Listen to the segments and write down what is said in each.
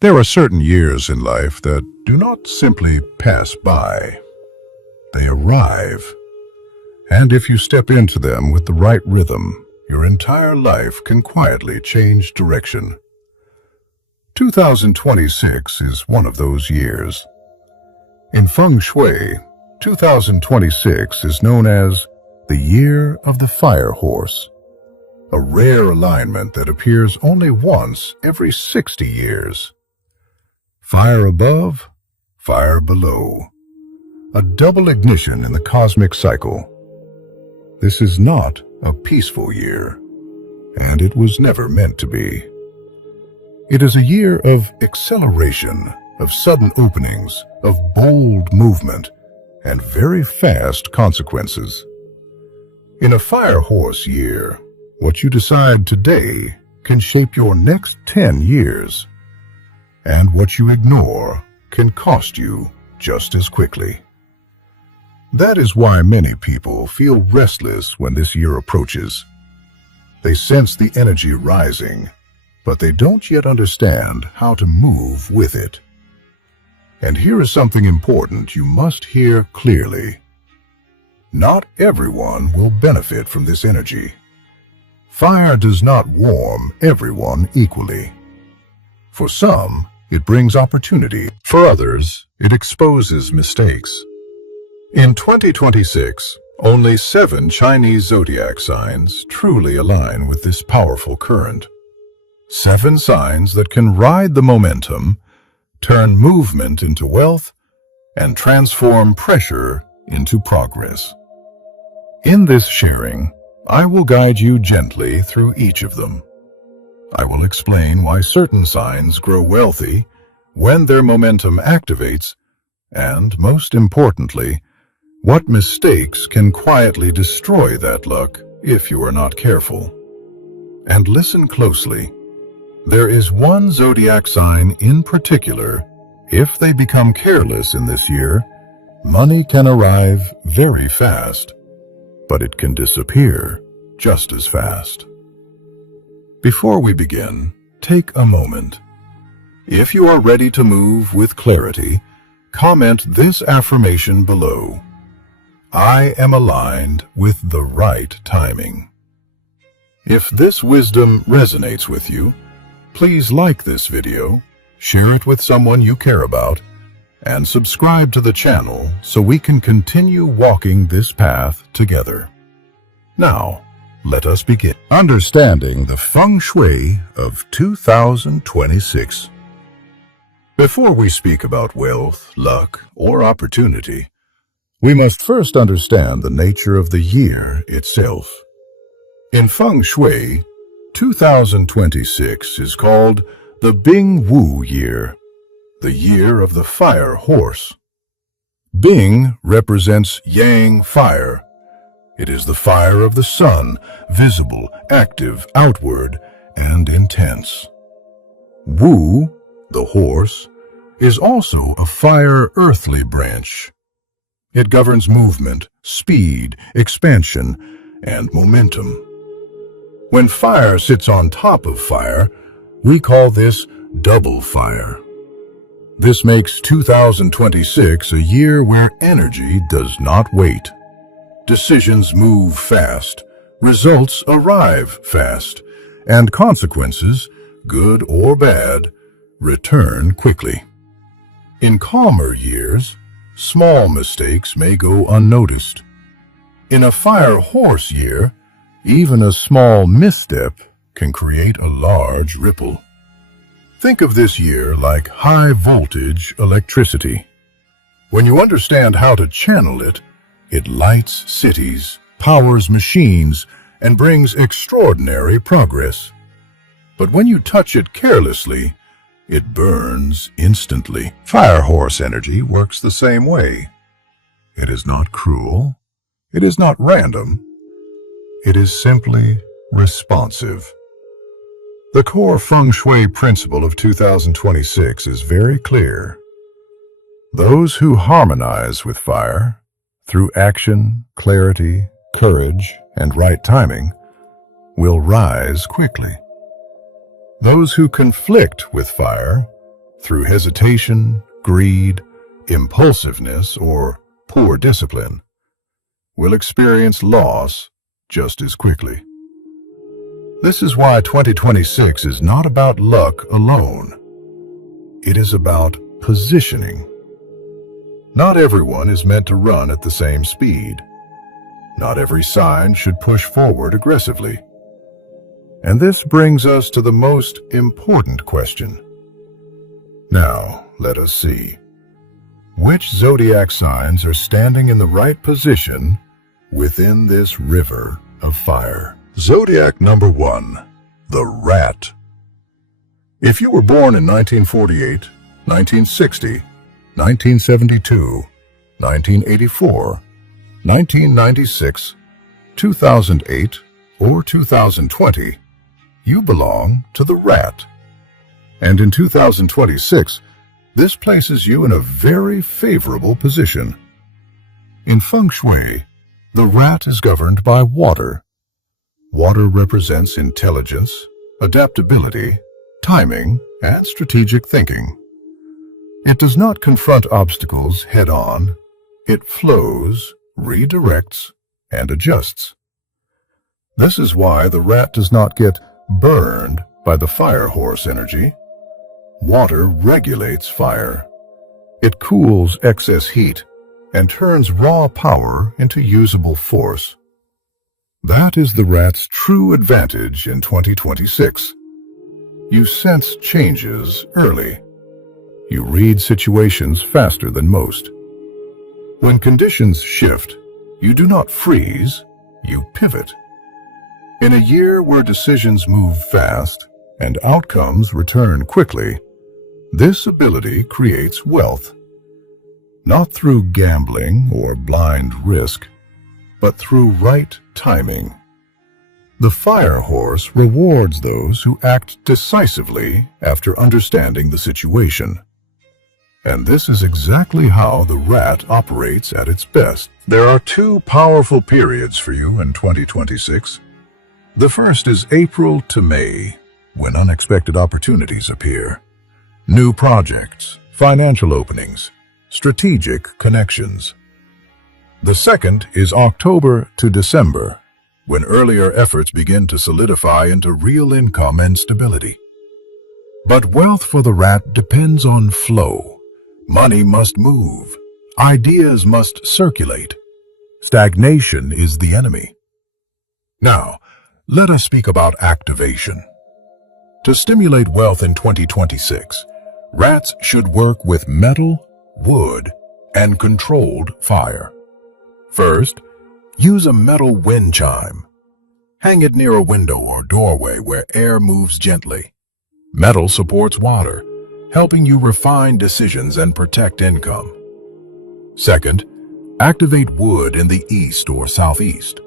There are certain years in life that do not simply pass by. They arrive. And if you step into them with the right rhythm, your entire life can quietly change direction. 2026 is one of those years. In Fengshui, 2026 is known as the Year of the Fire Horse, a rare alignment that appears only once every 60 years. Fire above, fire below. A double ignition in the cosmic cycle. This is not a peaceful year, and it was never meant to be. It is a year of acceleration, of sudden openings, of bold movement, and very fast consequences. In a fire horse year, what you decide today can shape your next 10 years. And what you ignore can cost you just as quickly. That is why many people feel restless when this year approaches. They sense the energy rising, but they don't yet understand how to move with it. And here is something important you must hear clearly. Not everyone will benefit from this energy. Fire does not warm everyone equally. For some, it brings opportunity. For others, it exposes mistakes. In 2026, only 7 Chinese zodiac signs truly align with this powerful current. 7 signs that can ride the momentum, turn movement into wealth, and transform pressure into progress. In this sharing, I will guide you gently through each of them. I will explain why certain signs grow wealthy when their momentum activates, and most importantly, what mistakes can quietly destroy that luck if you are not careful. And listen closely. There is one zodiac sign in particular. If they become careless in this year, money can arrive very fast, but it can disappear just as fast. Before we begin, take a moment. If you are ready to move with clarity, comment this affirmation below. I am aligned with the right timing. If this wisdom resonates with you, please like this video, share it with someone you care about, and subscribe to the channel so we can continue walking this path together. Now, let us begin. Understanding the Feng Shui of 2026. Before we speak about wealth, luck, or opportunity, we must first understand the nature of the year itself. In Feng Shui, 2026 is called the Bing Wu year, the year of the fire horse. Bing represents yang fire. It is the fire of the sun, visible, active, outward, and intense. Wu, the horse, is also a fire earthly branch. It governs movement, speed, expansion, and momentum. When fire sits on top of fire, we call this double fire. This makes 2026 a year where energy does not wait. Decisions move fast, results arrive fast, and consequences, good or bad, return quickly. In calmer years, small mistakes may go unnoticed. In a fire horse year, even a small misstep can create a large ripple. Think of this year like high voltage electricity. When you understand how to channel it, it lights cities, powers machines, and brings extraordinary progress. But when you touch it carelessly, it burns instantly. Fire horse energy works the same way. It is not cruel. It is not random. It is simply responsive. The core Feng Shui principle of 2026 is very clear. Those who harmonize with fire, through action, clarity, courage, and right timing, will rise quickly. Those who conflict with fire, through hesitation, greed, impulsiveness, or poor discipline, will experience loss just as quickly. This is why 2026 is not about luck alone. It is about positioning. Not everyone is meant to run at the same speed. Not every sign should push forward aggressively. And this brings us to the most important question. Now, let us see. Which zodiac signs are standing in the right position within this river of fire? Zodiac number 1, the Rat. If you were born in 1948, 1960, 1972, 1984, 1996, 2008, or 2020, you belong to the Rat. And in 2026, this places you in a very favorable position. In Feng Shui, the Rat is governed by water. Water represents intelligence, adaptability, timing, and strategic thinking. It does not confront obstacles head-on. It flows, redirects, and adjusts. This is why the Rat does not get burned by the fire horse energy. Water regulates fire. It cools excess heat and turns raw power into usable force. That is the Rat's true advantage in 2026. You sense changes early. You read situations faster than most. When conditions shift, you do not freeze, you pivot. In a year where decisions move fast and outcomes return quickly, this ability creates wealth. Not through gambling or blind risk, but through right timing. The fire horse rewards those who act decisively after understanding the situation. And this is exactly how the Rat operates at its best. There are two powerful periods for you in 2026. The first is April to May, when unexpected opportunities appear. New projects, financial openings, strategic connections. The second is October to December, when earlier efforts begin to solidify into real income and stability. But wealth for the Rat depends on flow. Money must move. Ideas must circulate. Stagnation is the enemy. Now, let us speak about activation. To stimulate wealth in 2026, Rats should work with metal, wood, and controlled fire. First, use a metal wind chime. Hang it near a window or doorway where air moves gently. Metal supports water, helping you refine decisions and protect income. Second, activate wood in the east or southeast.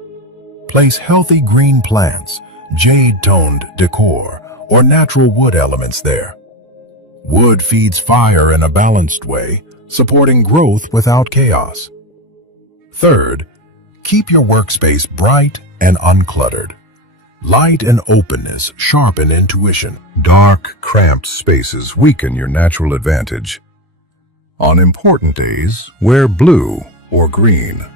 Place healthy green plants, jade-toned decor, or natural wood elements there. Wood feeds fire in a balanced way, supporting growth without chaos. Third, keep your workspace bright and uncluttered. Light and openness sharpen intuition. Dark, cramped spaces weaken your natural advantage. On important days, wear blue or green.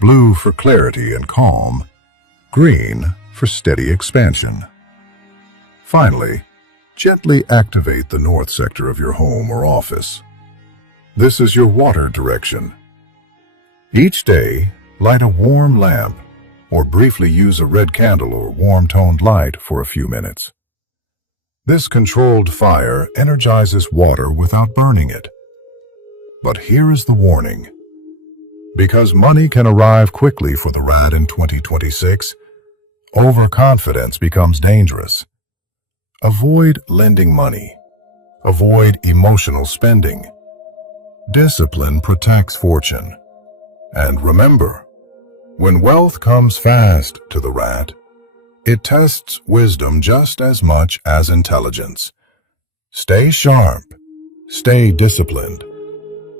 Blue for clarity and calm, green for steady expansion. Finally, gently activate the north sector of your home or office. This is your water direction. Each day, light a warm lamp or briefly use a red candle or warm-toned light for a few minutes. This controlled fire energizes water without burning it. But here is the warning. Because money can arrive quickly for the Rat in 2026, overconfidence becomes dangerous. Avoid lending money. Avoid emotional spending. Discipline protects fortune. And remember, when wealth comes fast to the Rat, it tests wisdom just as much as intelligence. Stay sharp, stay disciplined,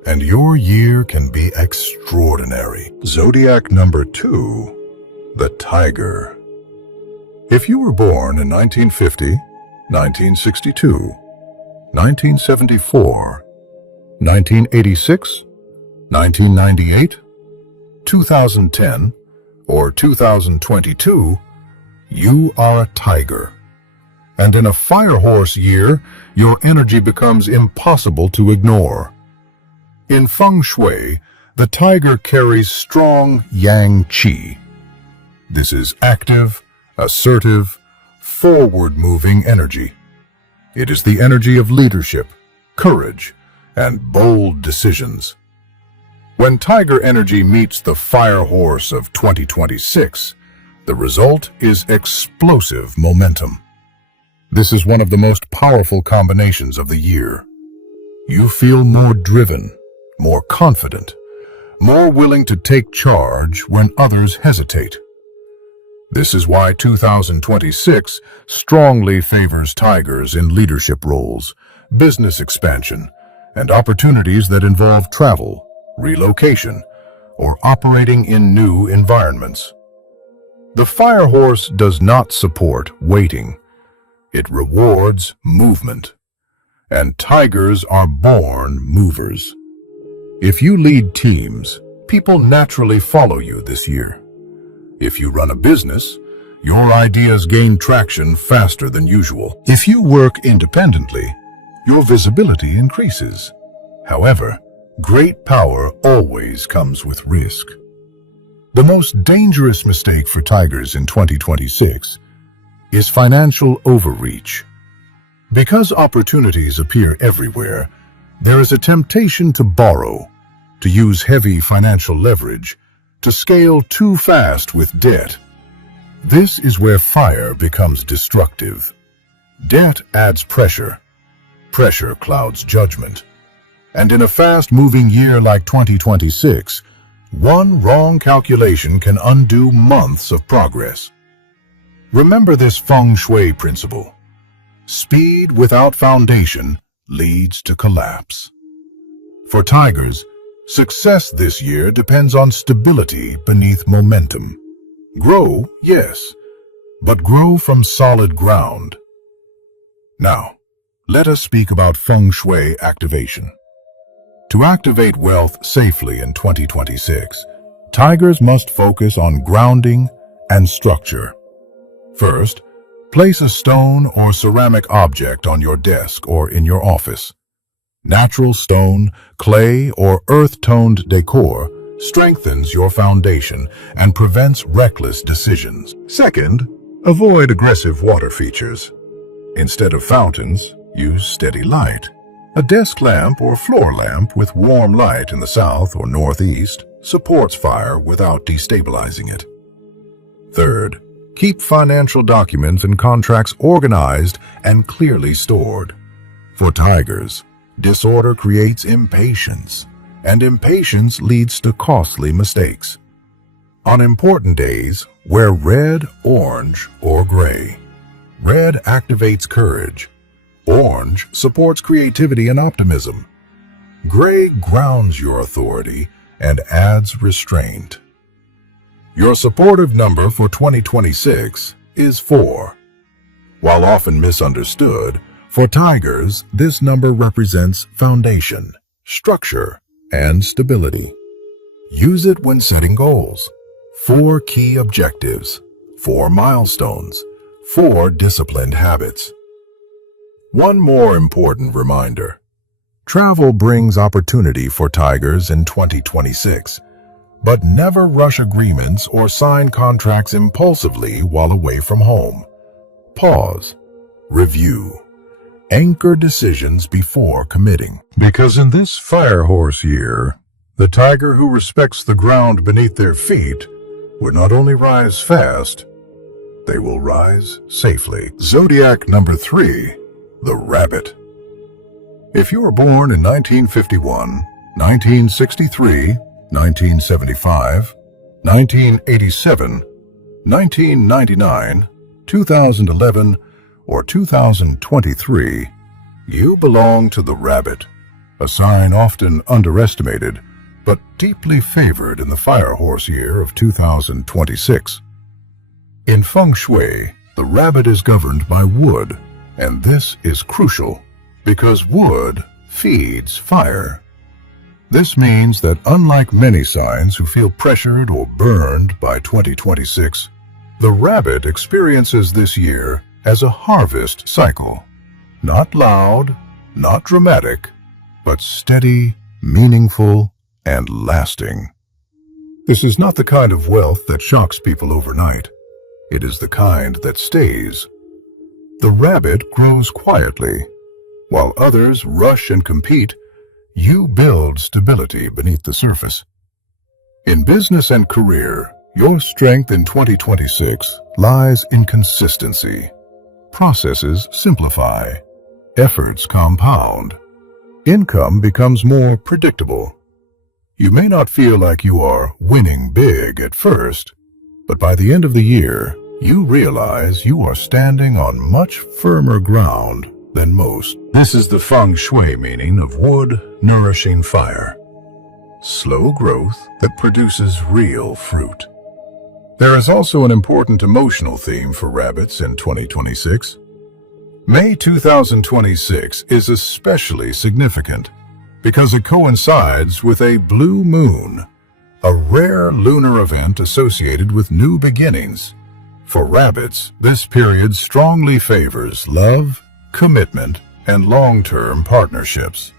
and your year can be extraordinary. Zodiac number 2, the Tiger. If you were born in 1950, 1962, 1974, 1986, 1998, 2010, or 2022, you are a tiger. And in a fire horse year, your energy becomes impossible to ignore. In Feng Shui, the tiger carries strong yang qi. This is active, assertive, forward-moving energy. It is the energy of leadership, courage, and bold decisions. When tiger energy meets the fire horse of 2026, the result is explosive momentum. This is one of the most powerful combinations of the year. You feel more driven, more confident, more willing to take charge when others hesitate. This is why 2026 strongly favors tigers in leadership roles, business expansion, and opportunities that involve travel, relocation, or operating in new environments. The fire horse does not support waiting. It rewards movement. And tigers are born movers. If you lead teams, people naturally follow you this year. If you run a business, your ideas gain traction faster than usual. If you work independently, your visibility increases. However, great power always comes with risk. The most dangerous mistake for tigers in 2026 is financial overreach. Because opportunities appear everywhere, there is a temptation to borrow, to use heavy financial leverage, to scale too fast with debt. This is where fire becomes destructive. Debt adds pressure. Pressure clouds judgment. And in a fast-moving year like 2026, one wrong calculation can undo months of progress. Remember this Feng Shui principle. Speed without foundation leads to collapse. For tigers, success this year depends on stability beneath momentum. Grow, yes, but grow from solid ground. Now, let us speak about Feng Shui activation. To activate wealth safely in 2026, tigers must focus on grounding and structure. First, place a stone or ceramic object on your desk or in your office. Natural stone, clay, or earth-toned decor strengthens your foundation and prevents reckless decisions. Second, avoid aggressive water features. Instead of fountains, use steady light. A desk lamp or floor lamp with warm light in the south or northeast supports fire without destabilizing it. Third, keep financial documents and contracts organized and clearly stored. For tigers, disorder creates impatience, and impatience leads to costly mistakes. On important days, wear red, orange, or gray. Red activates courage. Orange supports creativity and optimism. Gray grounds your authority and adds restraint. Your supportive number for 2026 is 4. While often misunderstood, for tigers, this number represents foundation, structure, and stability. Use it when setting goals. 4 key objectives, 4 milestones, 4 disciplined habits. One more important reminder. Travel brings opportunity for tigers in 2026, but never rush agreements or sign contracts impulsively while away from home. Pause. Review. Anchor decisions before committing. Because in this fire horse year, the tiger who respects the ground beneath their feet will not only rise fast, they will rise safely. Zodiac number 3, the rabbit. If you were born in 1951, 1963, 1975, 1987, 1999, 2011, or 2023, you belong to the rabbit, a sign often underestimated, but deeply favored in the fire horse year of 2026. In Feng Shui, the rabbit is governed by wood, and this is crucial. because wood feeds fire. This means that unlike many signs who feel pressured or burned by 2026, the rabbit experiences this year as a harvest cycle. Not loud, not dramatic, but steady, meaningful, and lasting. This is not the kind of wealth that shocks people overnight. It is the kind that stays. The rabbit grows quietly. While others rush and compete, you build stability beneath the surface. In business and career, your strength in 2026 lies in consistency. Processes simplify. Efforts compound. Income becomes more predictable. You may not feel like you are winning big at first, but by the end of the year, you realize you are standing on much firmer ground than most. This is the Feng Shui meaning of wood nourishing fire. Slow growth that produces real fruit. There is also an important emotional theme for rabbits in 2026. May 2026 is especially significant because it coincides with a blue moon, a rare lunar event associated with new beginnings. For rabbits, this period strongly favors love, commitment, and long-term partnerships.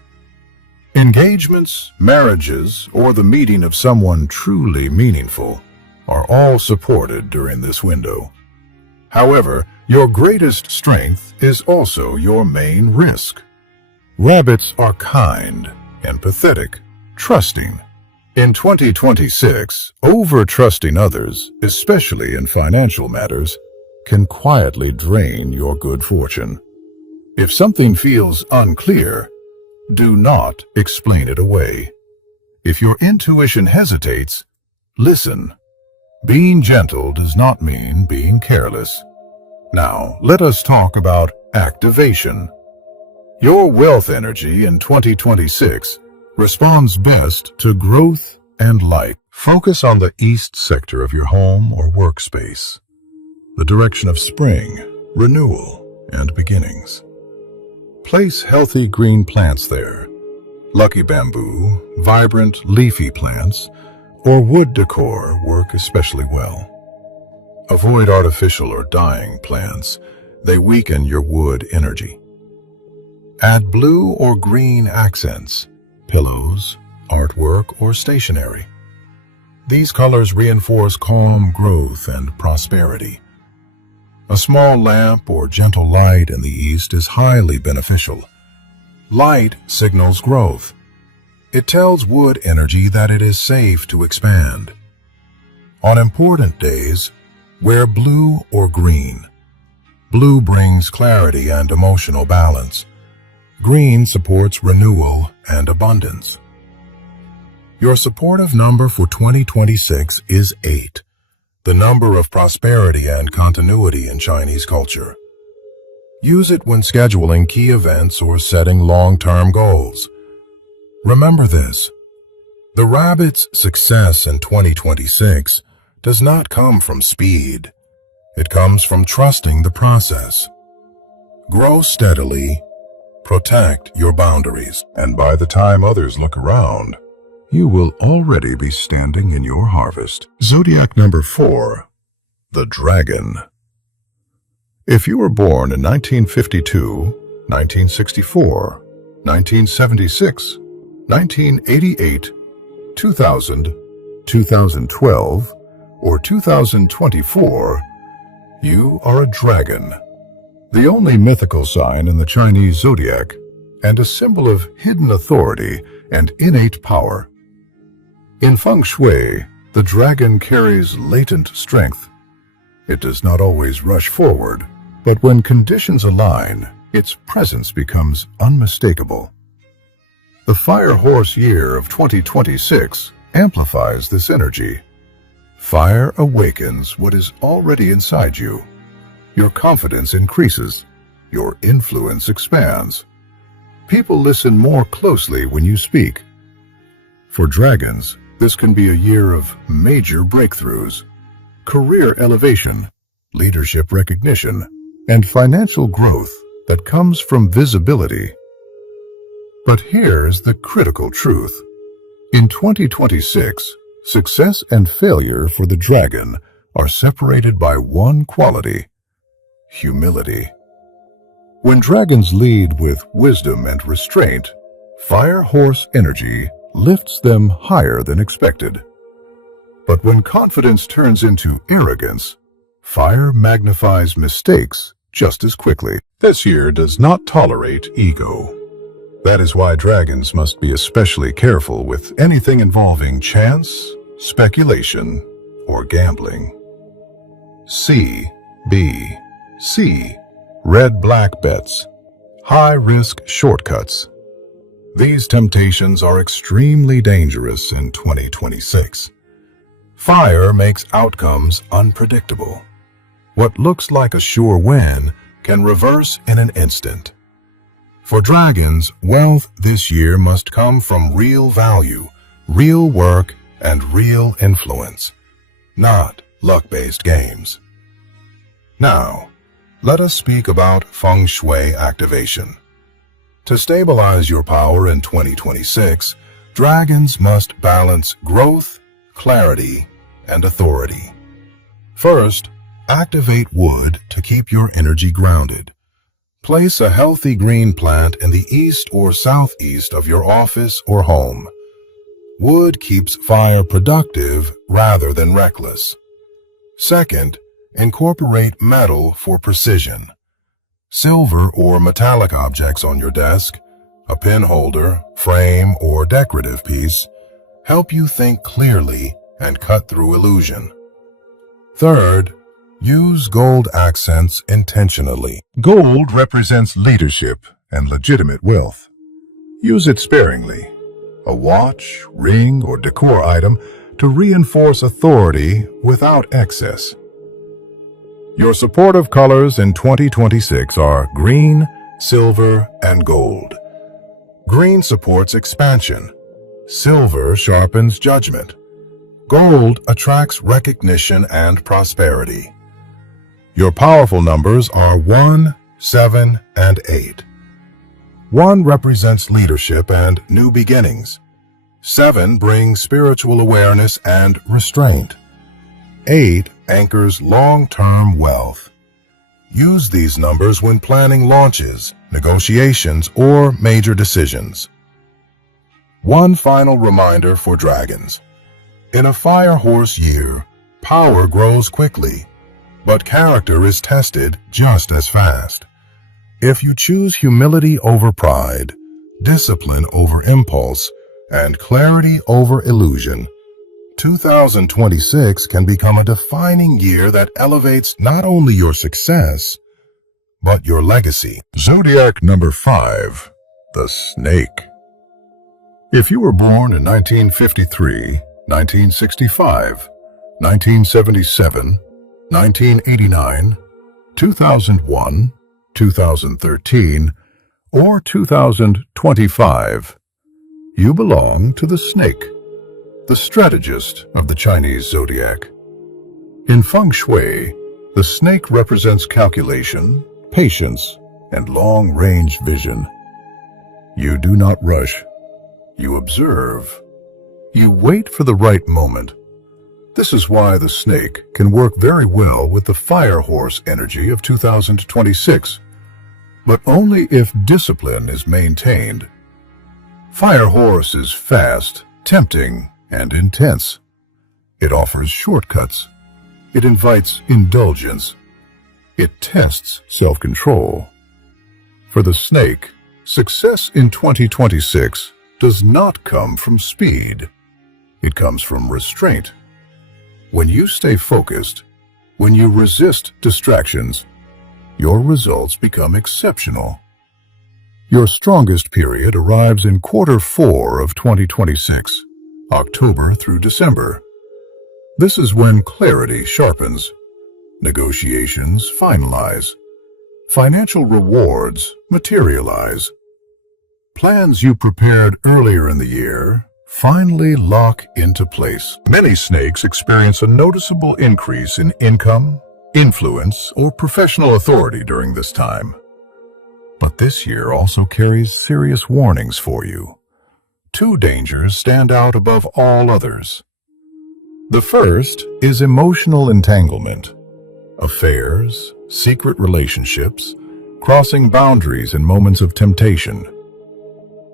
Engagements, marriages, or the meeting of someone truly meaningful are all supported during this window. However, your greatest strength is also your main risk. Rabbits are kind, empathetic, trusting. In 2026, over-trusting others, especially in financial matters, can quietly drain your good fortune. If something feels unclear, do not explain it away. If your intuition hesitates, listen. Being gentle does not mean being careless. Now, let us talk about activation. Your wealth energy in 2026 responds best to growth and light. Focus on the east sector of your home or workspace, the direction of spring, renewal, and beginnings. Place healthy green plants there. Lucky bamboo, vibrant leafy plants, or wood decor work especially well. Avoid artificial or dying plants. They weaken your wood energy. Add blue or green accents, pillows, artwork, or stationery. These colors reinforce calm growth and prosperity. A small lamp or gentle light in the east is highly beneficial. Light signals growth. It tells wood energy that it is safe to expand. On important days, wear blue or green. Blue brings clarity and emotional balance. Green supports renewal and abundance. Your supportive number for 2026 is 8, the number of prosperity and continuity in Chinese culture. Use it when scheduling key events or setting long-term goals. Remember this: the rabbit's success in 2026 does not come from speed. It comes from trusting the process. Grow steadily, protect your boundaries, and by the time others look around, you will already be standing in your harvest. Zodiac number 4, the Dragon. If you were born in 1952, 1964, 1976, 1988, 2000, 2012, or 2024, you are a dragon, the only mythical sign in the Chinese zodiac, and a symbol of hidden authority and innate power. In Feng Shui, the dragon carries latent strength. It does not always rush forward, but when conditions align, its presence becomes unmistakable. The Fire Horse year of 2026 amplifies this energy. Fire awakens what is already inside you. Your confidence increases. Your influence expands. People listen more closely when you speak. For dragons, this can be a year of major breakthroughs, career elevation, leadership recognition, and financial growth that comes from visibility But here's the critical truth. In 2026, success and failure for the dragon are separated by one quality: humility. When dragons lead with wisdom and restraint, fire horse energy lifts them higher than expected. But when confidence turns into arrogance, fire magnifies mistakes just as quickly. This year does not tolerate ego. That is why dragons must be especially careful with anything involving chance, speculation, or gambling. C, B, C. Red-black bets. High-risk shortcuts. These temptations are extremely dangerous in 2026. Fire makes outcomes unpredictable. What looks like a sure win can reverse in an instant. For dragons, wealth this year must come from real value, real work, and real influence, not luck-based games. Now, let us speak about Feng Shui activation. To stabilize your power in 2026, dragons must balance growth, clarity, and authority. First, activate wood to keep your energy grounded. Place a healthy green plant in the east or southeast of your office or home. Wood keeps fire productive rather than reckless. Second, incorporate metal for precision. Silver or metallic objects on your desk, a pen holder, frame, or decorative piece, help you think clearly and cut through illusion. Third, use gold accents intentionally. Gold represents leadership and legitimate wealth. Use it sparingly. A watch, ring, or decor item to reinforce authority without excess. Your supportive colors in 2026 are green, silver, and gold. Green supports expansion. Silver sharpens judgment. Gold attracts recognition and prosperity. Your powerful numbers are 1, 7, and 8. 1 represents leadership and new beginnings. 7 brings spiritual awareness and restraint. 8 anchors long-term wealth. Use these numbers when planning launches, negotiations, or major decisions. One final reminder for dragons. In a fire horse year, power grows quickly, but character is tested just as fast. If you choose humility over pride, discipline over impulse, and clarity over illusion, 2026 can become a defining year that elevates not only your success, but your legacy. Zodiac number 5, the Snake. If you were born in 1953, 1965, 1977, 1989, 2001, 2013, or 2025, you belong to the Snake, the strategist of the Chinese zodiac. In Feng Shui, the snake represents calculation, patience, and long-range vision. You do not rush. You observe. You wait for the right moment. This is why the snake can work very well with the fire horse energy of 2026, but only if discipline is maintained. Fire horse is fast, tempting, and intense. It offers shortcuts. It invites indulgence. It tests self-control. For the snake, success in 2026 does not come from speed. It comes from restraint. When you stay focused, when you resist distractions, your results become exceptional. Your strongest period arrives in Q4 of 2026, October through December. This is when clarity sharpens, negotiations finalize, financial rewards materialize. Plans you prepared earlier in the year finally lock into place. Many snakes experience a noticeable increase in income, influence, or professional authority during this time. But this year also carries serious warnings for you. Two dangers stand out above all others. The first is emotional entanglement. Affairs, secret relationships, crossing boundaries in moments of temptation.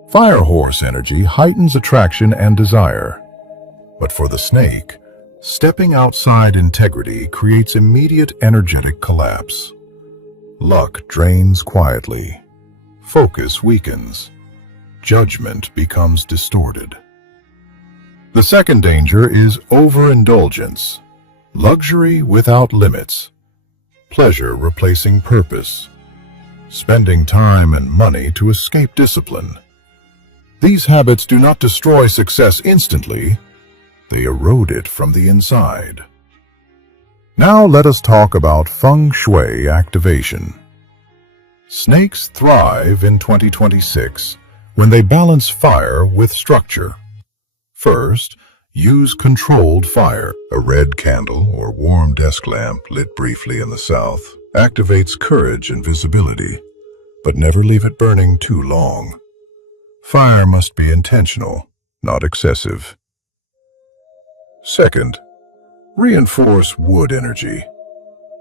Fire horse energy heightens attraction and desire. But for the snake, stepping outside integrity creates immediate energetic collapse. Luck drains quietly. Focus weakens. Judgment becomes distorted. The second danger is overindulgence. Luxury without limits. Pleasure replacing purpose. Spending time and money to escape discipline. These habits do not destroy success instantly. They erode it from the inside. Now let us talk about Feng Shui activation. Snakes thrive in 2026 when they balance fire with structure. First, use controlled fire. A red candle or warm desk lamp lit briefly in the south activates courage and visibility, but never leave it burning too long. Fire must be intentional, not excessive. Second, reinforce wood energy.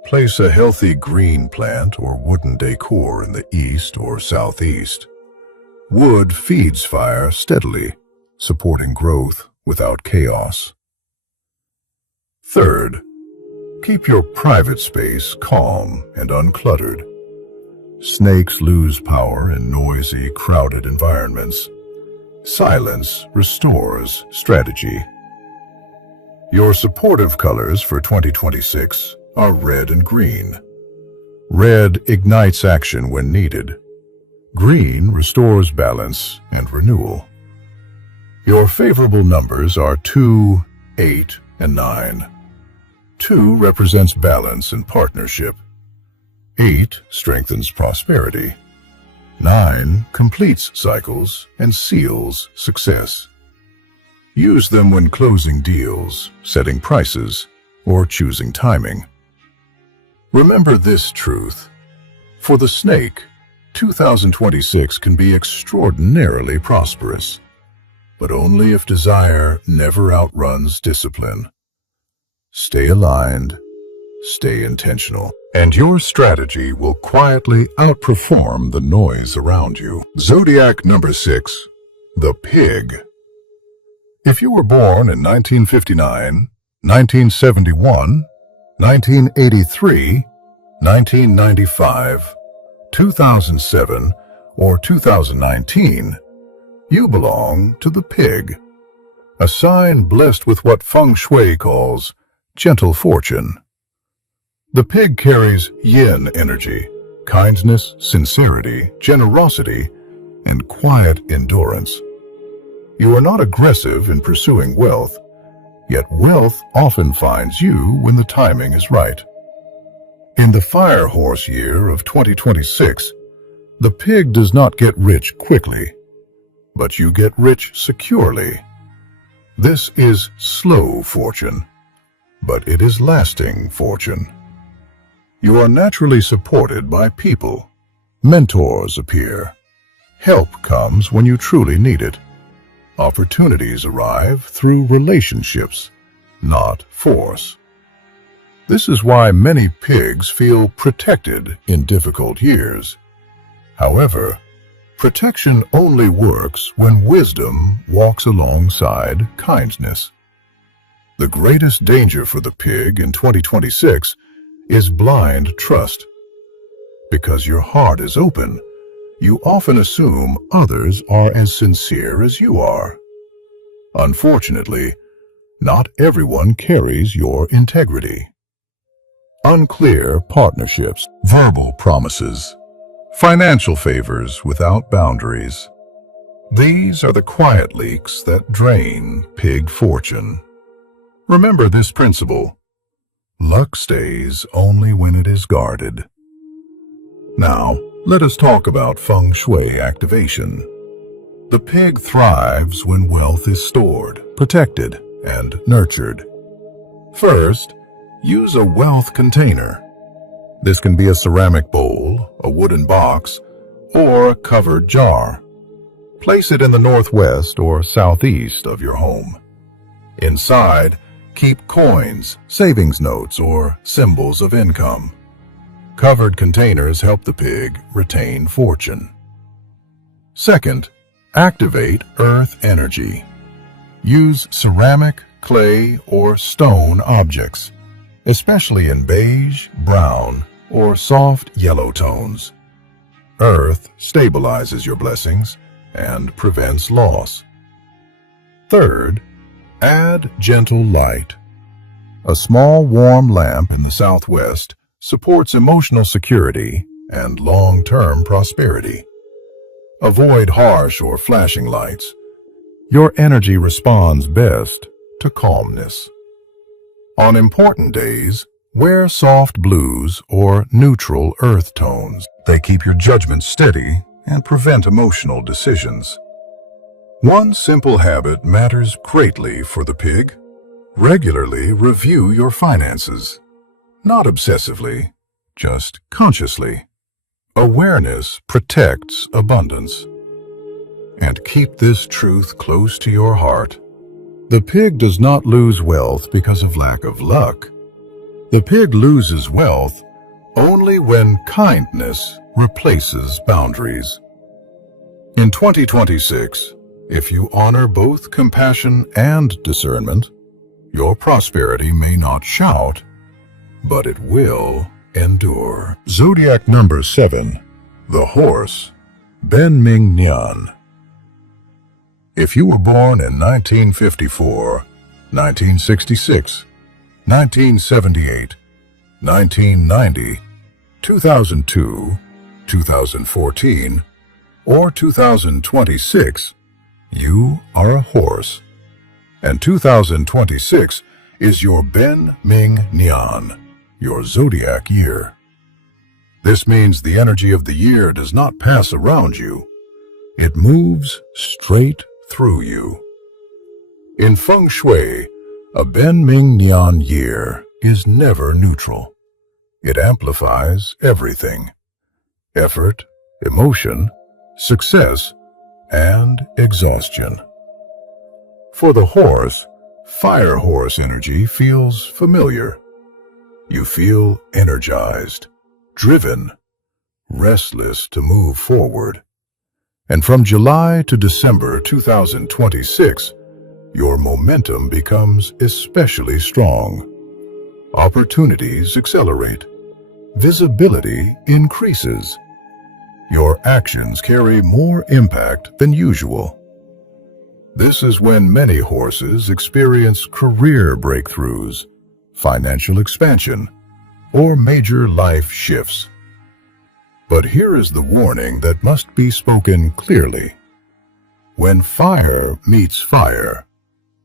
Place a healthy green plant or wooden decor in the east or southeast. Wood feeds fire steadily, supporting growth without chaos. Third, keep your private space calm and uncluttered. Snakes lose power in noisy, crowded environments. Silence restores strategy. Your supportive colors for 2026 are red and green. Red ignites action when needed. Green restores balance and renewal. Your favorable numbers are 2, 8, and 9. 2 represents balance and partnership. 8 strengthens prosperity. 9 completes cycles and seals success. Use them when closing deals, setting prices, or choosing timing. Remember this truth. For the snake, 2026 can be extraordinarily prosperous, but only if desire never outruns discipline. Stay aligned, stay intentional, and your strategy will quietly outperform the noise around you. Zodiac number 6, the pig. If you were born in 1959, 1971, 1983, 1995, 2007, or 2019, you belong to the pig, a sign blessed with what Feng Shui calls gentle fortune. The pig carries yin energy, kindness, sincerity, generosity, and quiet endurance. You are not aggressive in pursuing wealth, yet wealth often finds you when the timing is right. In the fire horse year of 2026, the pig does not get rich quickly, but you get rich securely. This is slow fortune, but it is lasting fortune. You are naturally supported by people. Mentors appear. Help comes when you truly need it. Opportunities arrive through relationships, not force. This is why many pigs feel protected in difficult years. However, protection only works when wisdom walks alongside kindness. The greatest danger for the pig in 2026 is blind trust. Because your heart is open, you often assume others are as sincere as you are. Unfortunately, not everyone carries your integrity. Unclear partnerships, verbal promises, financial favors without boundaries. These are the quiet leaks that drain pig fortune. Remember this principle. Luck stays only when it is guarded. Now, let us talk about Feng Shui activation. The pig thrives when wealth is stored, protected, and nurtured. First, use a wealth container. This can be a ceramic bowl, a wooden box, or a covered jar. Place it in the northwest or southeast of your home. Inside, keep coins, savings notes, or symbols of income. Covered containers help the pig retain fortune. Second, activate earth energy. Use ceramic, clay, or stone objects, especially in beige, brown, or soft yellow tones. Earth stabilizes your blessings and prevents loss. Third, add gentle light. A small warm lamp in the southwest supports emotional security and long-term prosperity. Avoid harsh or flashing lights. Your energy responds best to calmness. On important days, wear soft blues or neutral earth tones. They keep your judgment steady and prevent emotional decisions. One simple habit matters greatly for the pig. Regularly review your finances. Not obsessively, just consciously. Awareness protects abundance. And keep this truth close to your heart. The pig does not lose wealth because of lack of luck. The pig loses wealth only when kindness replaces boundaries. In 2026, if you honor both compassion and discernment, your prosperity may not shout, but it will endure. Zodiac number 7, the horse, Ben Ming Nian. If you were born in 1954, 1966, 1978, 1990, 2002, 2014, or 2026, you are a horse. And 2026 is your Ben Ming Nian, your zodiac year. This means the energy of the year does not pass around you. It moves straight through you. In Feng Shui, a Ben Ming Nian year is never neutral. It amplifies everything: effort, emotion, success, and exhaustion. For the horse, fire horse energy feels familiar. You feel energized, driven, restless to move forward. And from July to December 2026, your momentum becomes especially strong. Opportunities accelerate. Visibility increases. Your actions carry more impact than usual. This is when many horses experience career breakthroughs, financial expansion, or major life shifts. But here is the warning that must be spoken clearly. When fire meets fire,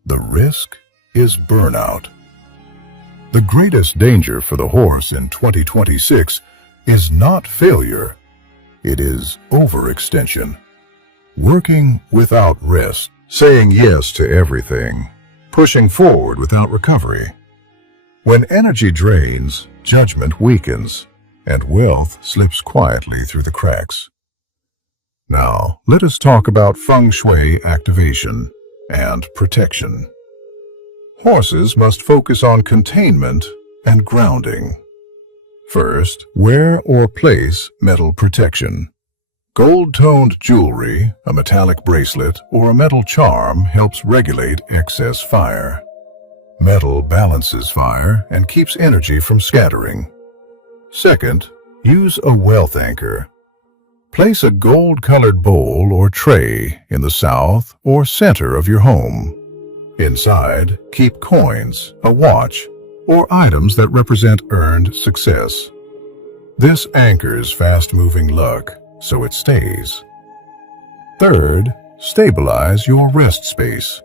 the risk is burnout. The greatest danger for the horse in 2026 is not failure, it is overextension. Working without rest, saying yes to everything, pushing forward without recovery. When energy drains, judgment weakens, and wealth slips quietly through the cracks. Now, let us talk about Feng Shui activation and protection. Horses must focus on containment and grounding. First, wear or place metal protection. Gold-toned jewelry, a metallic bracelet, or a metal charm helps regulate excess fire. Metal balances fire and keeps energy from scattering. Second, use a wealth anchor. Place a gold-colored bowl or tray in the south or center of your home. Inside, keep coins, a watch, or items that represent earned success. This anchors fast-moving luck, so it stays. Third, stabilize your rest space.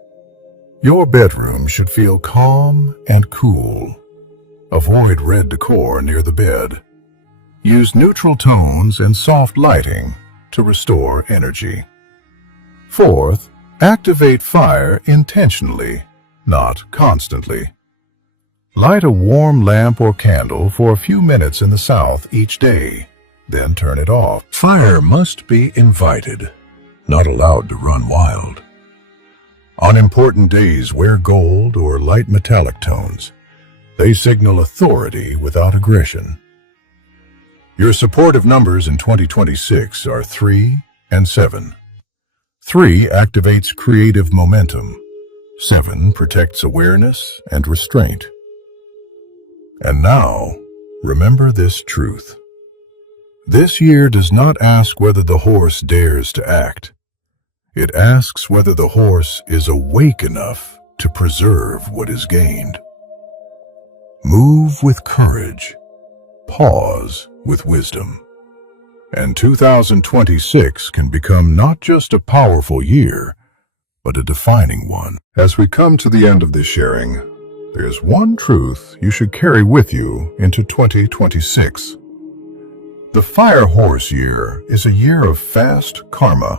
Your bedroom should feel calm and cool. Avoid red decor near the bed. Use neutral tones and soft lighting to restore energy. Fourth, activate fire intentionally, not constantly. Light a warm lamp or candle for a few minutes in the south each day. then turn it off. Fire must be invited, not allowed to run wild. On important days, wear gold or light metallic tones. They signal authority without aggression. Your supportive numbers in 2026 are 3 and 7. 3 activates creative momentum. 7 protects awareness and restraint. And now, remember this truth. This year does not ask whether the horse dares to act. It asks whether the horse is awake enough to preserve what is gained. Move with courage. Pause with wisdom. And 2026 can become not just a powerful year, but a defining one. As we come to the end of this sharing, there's one truth you should carry with you into 2026. The Fire Horse year is a year of fast karma.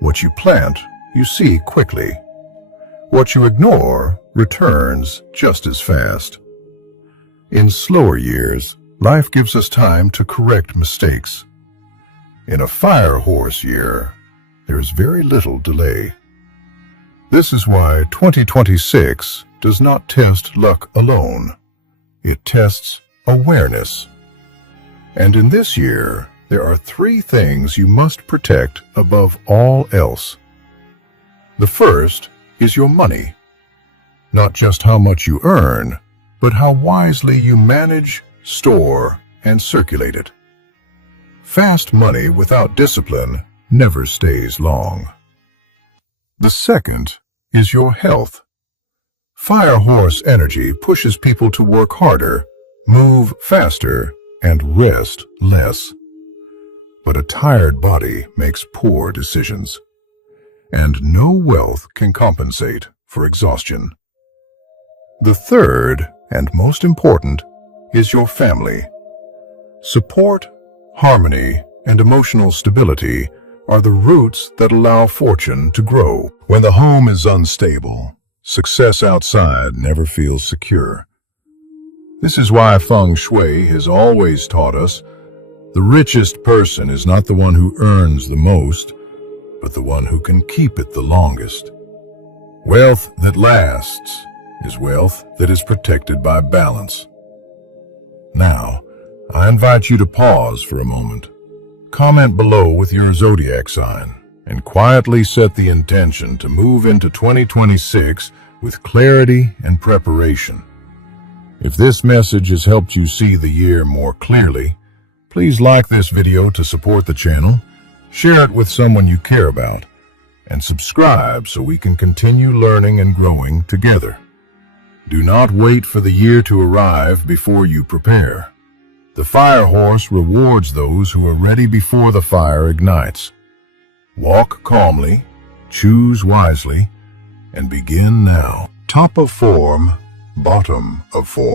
What you plant, you see quickly. What you ignore returns just as fast. In slower years, life gives us time to correct mistakes. In a Fire Horse year, there's very little delay. This is why 2026 does not test luck alone. It tests awareness. And in this year, there are 3 things you must protect above all else. The first is your money. Not just how much you earn, but how wisely you manage, store, and circulate it. Fast money without discipline never stays long. The second is your health. Fire Horse energy pushes people to work harder, move faster, and rest less. But a tired body makes poor decisions, and no wealth can compensate for exhaustion. The third, and most important, is your family. Support, harmony, and emotional stability are the roots that allow fortune to grow. When the home is unstable, success outside never feels secure. This is why Feng Shui has always taught us the richest person is not the one who earns the most, but the one who can keep it the longest. Wealth that lasts is wealth that is protected by balance. Now, I invite you to pause for a moment. Comment below with your zodiac sign and quietly set the intention to move into 2026 with clarity and preparation. If this message has helped you see the year more clearly, please like this video to support the channel, share it with someone you care about, and subscribe so we can continue learning and growing together. Do not wait for the year to arrive before you prepare. The Fire Horse rewards those who are ready before the fire ignites. Walk calmly, choose wisely, and begin now. Top of form, bottom of form.